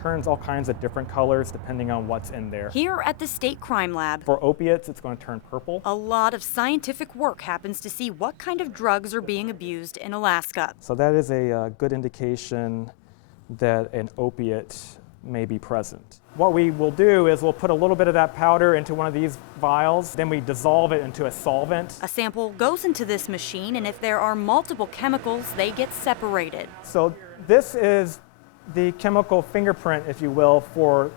turns all kinds of different colors depending on what's in there. Here at the State Crime Lab, For opiates, it's going to turn purple. a lot of scientific work happens to see what kind of drugs are being abused in Alaska. So that is a good indication that an opiate may be present. What we will do is we'll put a little bit of that powder into one of these vials, then we dissolve it into a solvent. A sample goes into this machine, and if there are multiple chemicals, they get separated. So this is the chemical fingerprint, if you will, for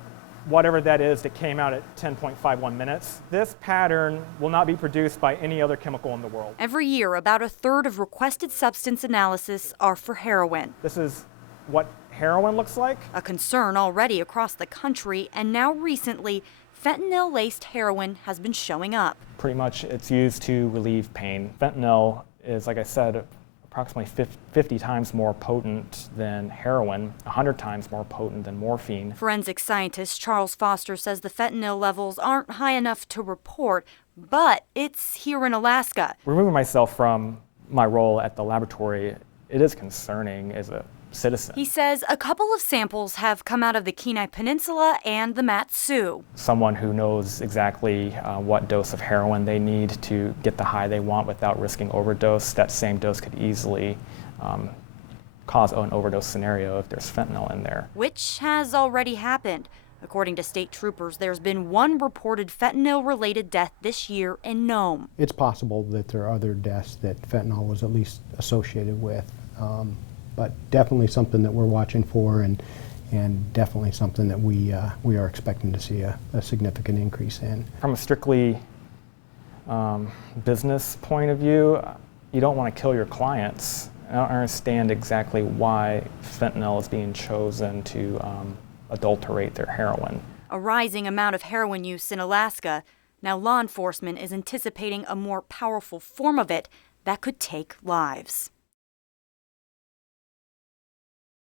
whatever that is that came out at 10.51 minutes. This pattern will not be produced by any other chemical in the world. Every year, about a third of requested substance analysis are for heroin. This is what heroin looks like. A concern already across the country, and now recently, fentanyl-laced heroin has been showing up. Pretty much it's used to relieve pain. Fentanyl is, like I said, approximately 50 times more potent than heroin, 100 times more potent than morphine. Forensic scientist Charles Foster says the fentanyl levels aren't high enough to report, but it's here in Alaska. Removing myself from my role at the laboratory, it is concerning as a citizen. He says a couple of samples have come out of the Kenai Peninsula and the Mat-Su. Someone who knows exactly what dose of heroin they need to get the high they want without risking overdose, that same dose could easily cause an overdose scenario if there's fentanyl in there. Which has already happened. According to state troopers, there's been one reported fentanyl-related death this year in Nome. It's possible that there are other deaths that fentanyl was at least associated with. But definitely something that we're watching for, and definitely something that we are expecting to see a significant increase in. From a strictly business point of view, you don't want to kill your clients. I don't understand exactly why fentanyl is being chosen to adulterate their heroin. A rising amount of heroin use in Alaska. Now law enforcement is anticipating a more powerful form of it that could take lives.